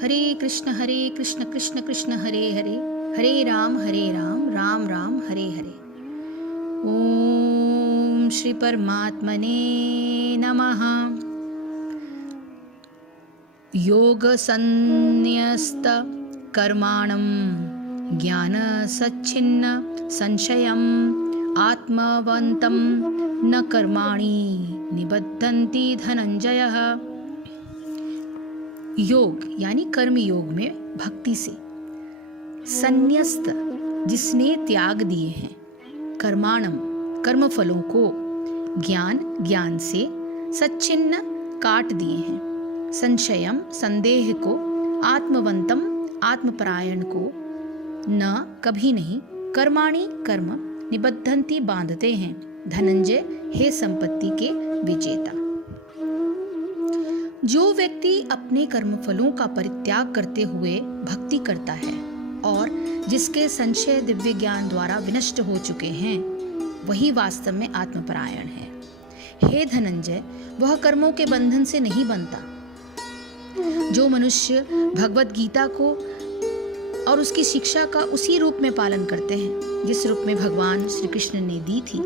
हरे कृष्ण कृष्ण कृष्ण हरे हरे, हरे राम राम राम हरे हरे। ओम श्री परमात्मने नमः। योग संन्यस्त कर्माणं ज्ञान सच्छिन्न संशयम् आत्मवन्तं न कर्माणि निबद्धन्ति धनंजयः। योग यानी कर्म योग में भक्ति से, संन्यस्त जिसने त्याग दिए हैं, कर्माणम कर्म फलों को, ज्ञान से, सच्चिन्न काट दिए हैं, संशयम संदेह को, आत्मवंतम आत्मपरायण को, न कभी नहीं, कर्माणि कर्म, निबद्धन्ति बांधते हैं, धनंजय हे संपत्ति के विजेता। जो व्यक्ति अपने कर्मफलों का परित्याग करते हुए भक्ति करता है और जिसके संशय दिव्य ज्ञान द्वारा विनष्ट हो चुके हैं, वही वास्तव में आत्मपरायण है। हे धनंजय, वह कर्मों के बंधन से नहीं बनता। जो मनुष्य भगवत गीता को और उसकी शिक्षा का उसी रूप में पालन करते हैं जिस रूप में भगवान श्री कृष्ण ने दी थी,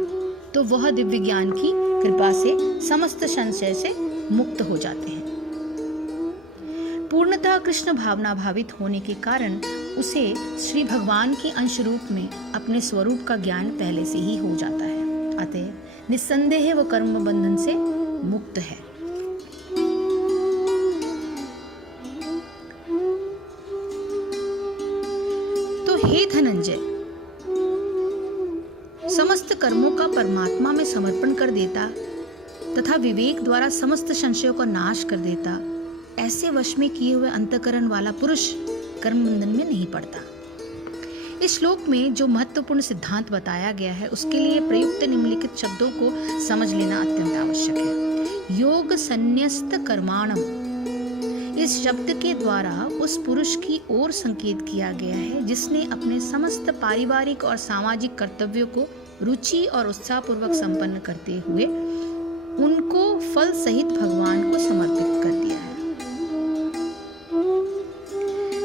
तो वह दिव्य ज्ञान की कृपा से समस्त संशय से मुक्त हो जाते हैं। पूर्णतः कृष्ण भावना भावित होने के कारण उसे श्री भगवान के अंश रूप में अपने स्वरूप का ज्ञान पहले से ही हो जाता है। अतः निस्संदेह वह कर्म बंधन से मुक्त है। तो हे धनंजय, समस्त कर्मों का परमात्मा में समर्पण कर देता तथा विवेक द्वारा समस्त संशयों का नाश कर देता, ऐसे वश में किए हुए अंतःकरण वाला पुरुष कर्म बंधन में नहीं पड़ता। इस श्लोक में जो महत्वपूर्ण सिद्धांत बताया गया है, उसके लिए प्रयुक्त निम्नलिखित शब्दों को समझ लेना अत्यंत आवश्यक है। योग संन्यस्त कर्माणम, इस शब्द के द्वारा उस पुरुष की ओर संकेत किया गया है जिसने अपने समस्त पारिवारिक और सामाजिक कर्तव्यों को रुचि और उत्साहपूर्वक संपन्न करते हुए उनको फल सहित भगवान को समर्पित कर दिया है।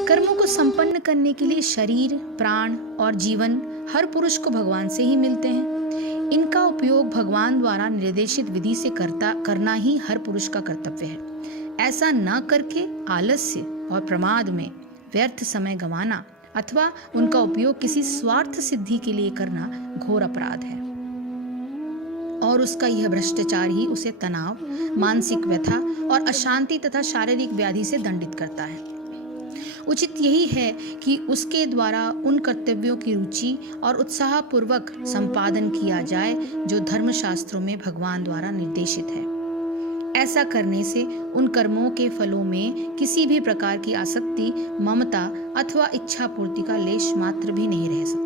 कर्मों को संपन्न करने के लिए शरीर, प्राण और जीवन हर पुरुष को भगवान से ही मिलते हैं। इनका उपयोग भगवान द्वारा निर्देशित विधि से करना ही हर पुरुष का कर्तव्य है। ऐसा न करके आलस्य और प्रमाद में व्यर्थ समय गंवाना अथवा उनका उपयोग किसी स्वार्थ सिद्धि के लिए करना घोर अपराध है, और उसका यह भ्रष्टाचार ही उसे तनाव, मानसिक व्यथा और अशांति तथा शारीरिक व्याधि से दंडित करता है। उचित यही है कि उसके द्वारा उन कर्तव्यों की रुचि और उत्साहपूर्वक संपादन किया जाए जो धर्मशास्त्रों में भगवान द्वारा निर्देशित है। ऐसा करने से उन कर्मों के फलों में किसी भी प्रकार की आसक्ति, ममता अथवा इच्छा पूर्ति का लेश मात्र भी नहीं रह सकता।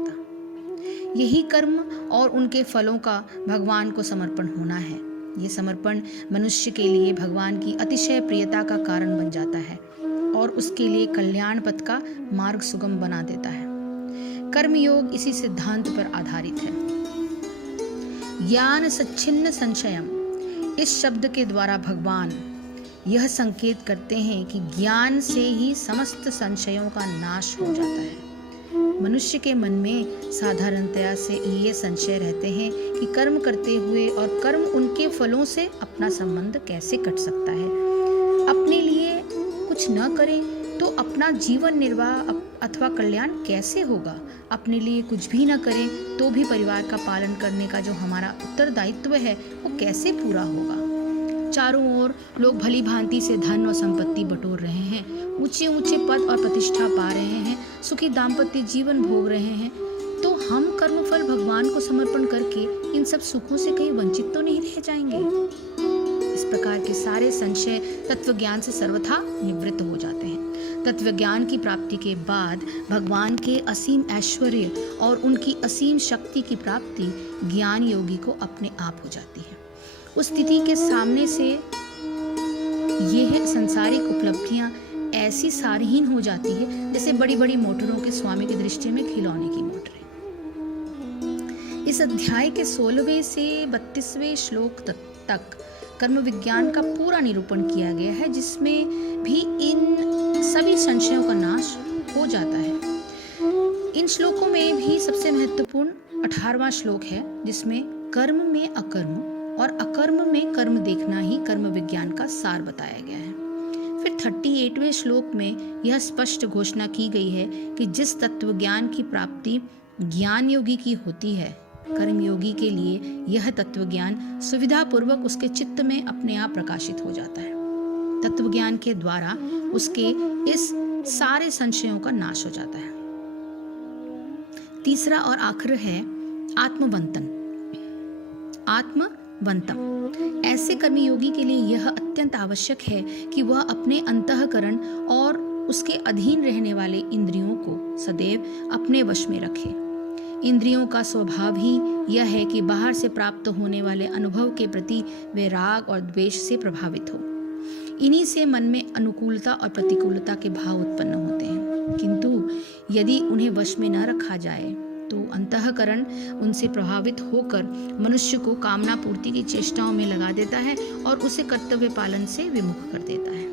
यही कर्म और उनके फलों का भगवान को समर्पण होना है। ये समर्पण मनुष्य के लिए भगवान की अतिशय प्रियता का कारण बन जाता है और उसके लिए कल्याण पथ का मार्ग सुगम बना देता है। कर्मयोग इसी सिद्धांत पर आधारित है। ज्ञान सच्छिन्न संशयम, इस शब्द के द्वारा भगवान यह संकेत करते हैं कि ज्ञान से ही समस्त संशयों का नाश हो जाता है। मनुष्य के मन में साधारणतया से ये संशय रहते हैं कि कर्म करते हुए और कर्म उनके फलों से अपना संबंध कैसे कट सकता है। अपने लिए कुछ न करें तो अपना जीवन निर्वाह अथवा कल्याण कैसे होगा। अपने लिए कुछ भी न करें तो भी परिवार का पालन करने का जो हमारा उत्तरदायित्व है वो कैसे पूरा होगा। चारों ओर लोग भली भांति से धन और संपत्ति बटोर रहे हैं, ऊंचे ऊंचे पद और प्रतिष्ठा पा रहे हैं, सुखी दाम्पत्य जीवन भोग रहे हैं, तो हम कर्मफल भगवान को समर्पण करके इन सब सुखों से कहीं वंचित तो नहीं रह जाएंगे। इस प्रकार के सारे संशय तत्व ज्ञान से सर्वथा निवृत्त हो जाते हैं। तत्व ज्ञान की प्राप्ति के बाद भगवान के असीम ऐश्वर्य और उनकी असीम शक्ति की प्राप्ति ज्ञान योगी को अपने आप हो जाती है। उस स्थिति के सामने से यह संसारिक उपलब्धियां ऐसी सारहीन हो जाती है जैसे बड़ी बड़ी मोटरों के स्वामी की दृष्टि में खिलौने की मोटरें। इस अध्याय के 16वें से 32वें श्लोक तक कर्म विज्ञान का पूरा निरूपण किया गया है, जिसमें भी इन सभी संशयों का नाश हो जाता है। इन श्लोकों में भी सबसे महत्वपूर्ण 18वां श्लोक है, जिसमें कर्म में अकर्म और अकर्म में कर्म देखना ही कर्म विज्ञान का सार बताया गया है। फिर 38वें श्लोक में यह स्पष्ट घोषणा की गई है कि जिस तत्व ज्ञान की प्राप्ति ज्ञान योगी की होती है, कर्मयोगी के लिए यह तत्व ज्ञान सुविधा पूर्वक उसके चित्त में अपने आप प्रकाशित हो जाता है। तत्व ज्ञान के द्वारा उसके इस सारे संशयों का नाश हो जाता है। तीसरा और आखिर है आत्मवंतन। आत्मवंतम ऐसे कर्मयोगी के लिए यह अत्यंत आवश्यक है कि वह अपने अंतःकरण और उसके अधीन रहने वाले इंद्रियों को सदैव अपने वश में रखे। इंद्रियों का स्वभाव ही यह है कि बाहर से प्राप्त होने वाले अनुभव के प्रति वे राग और द्वेष से प्रभावित हो। इन्हीं से मन में अनुकूलता और प्रतिकूलता के भाव उत्पन्न होते हैं, किंतु यदि उन्हें वश में न रखा जाए तो अंतःकरण उनसे प्रभावित होकर मनुष्य को कामना पूर्ति की चेष्टाओं में लगा देता है और उसे कर्तव्य पालन से विमुख कर देता है।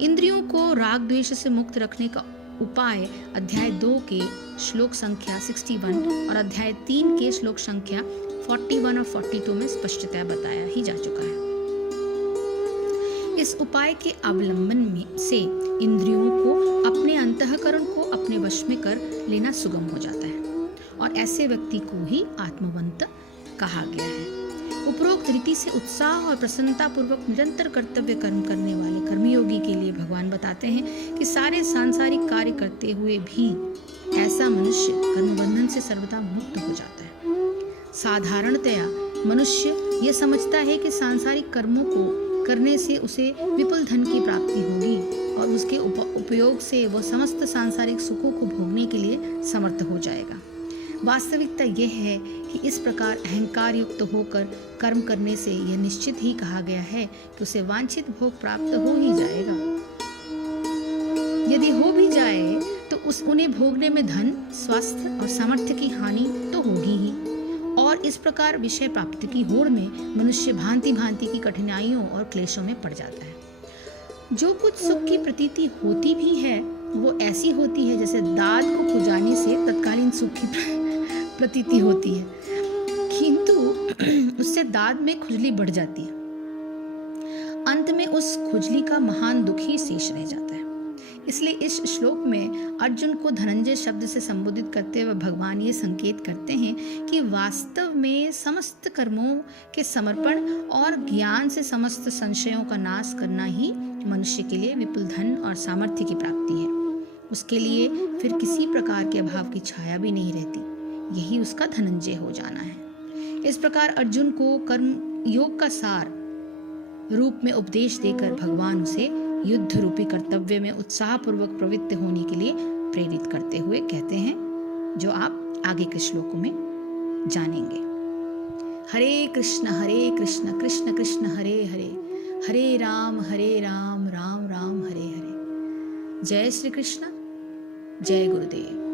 इंद्रियों को राग द्वेष से मुक्त रखने का उपाय अध्याय 2 के श्लोक संख्या 61 और अध्याय 3 के श्लोक संख्या 41 और 42 में स्पष्टतः बताया ही जा चुका है। इस उपाय के अवलंबन में से इंद्रियों को अपने अंतःकरण को अपने वश में कर लेना सुगम हो जाता है और ऐसे व्यक्ति को ही आत्मवंत कहा गया है। उपरोक्त रीति से उत्साह और प्रसन्नता पूर्वक निरंतर कर्तव्य कर्म करने वाले कर्मयोगी के लिए भगवान बताते हैं कि सारे सांसारिक कार्य करते हुए भी ऐसा मनुष्य कर्मबंधन से सर्वदा मुक्त हो जाता है। साधारणतया मनुष्य यह समझता है कि सांसारिक कर्मों को करने से उसे विपुल धन की प्राप्ति होगी और उसके उपयोग से वह समस्त सांसारिक सुखों को भोगने के लिए समर्थ हो जाएगा। वास्तविकता यह है कि इस प्रकार अहंकार युक्त होकर कर्म करने से यह निश्चित ही कहा गया है कि उसे वांछित भोग प्राप्त हो ही जाएगा। यदि हो भी जाए तो उन्हें भोगने में धन, स्वास्थ्य और सामर्थ्य की हानि तो होगी ही, और इस प्रकार विषय प्राप्ति की होड़ में मनुष्य भांति भांति की कठिनाइयों और क्लेशों में पड़ जाता है। जो कुछ सुख की प्रतीति होती भी है वो ऐसी होती है जैसे दांत को खुजाने से तत्कालीन सुख की प्रतीति होती है, किंतु उससे दांत में खुजली बढ़ जाती है। अंत में उस खुजली का महान दुख ही शेष रह जाता है। इसलिए इस श्लोक में अर्जुन को धनंजय शब्द से संबोधित करते हुए भगवान ये संकेत करते हैं कि वास्तव में समस्त कर्मों के समर्पण और ज्ञान से समस्त संशयों का नाश करना ही मनुष्य के लिए विपुल धन और सामर्थ्य की प्राप्ति है। उसके लिए फिर किसी प्रकार के अभाव की छाया भी नहीं रहती। यही उसका धनंजय हो जाना है। इस प्रकार अर्जुन को कर्म योग का सार रूप में उपदेश देकर भगवान उसे युद्ध रूपी कर्तव्य में उत्साहपूर्वक प्रवृत्त होने के लिए प्रेरित करते हुए कहते हैं, जो आप आगे के श्लोकों में जानेंगे। हरे कृष्ण कृष्ण कृष्ण हरे हरे, हरे राम राम राम हरे हरे। जय श्री कृष्ण, जय गुरुदेव।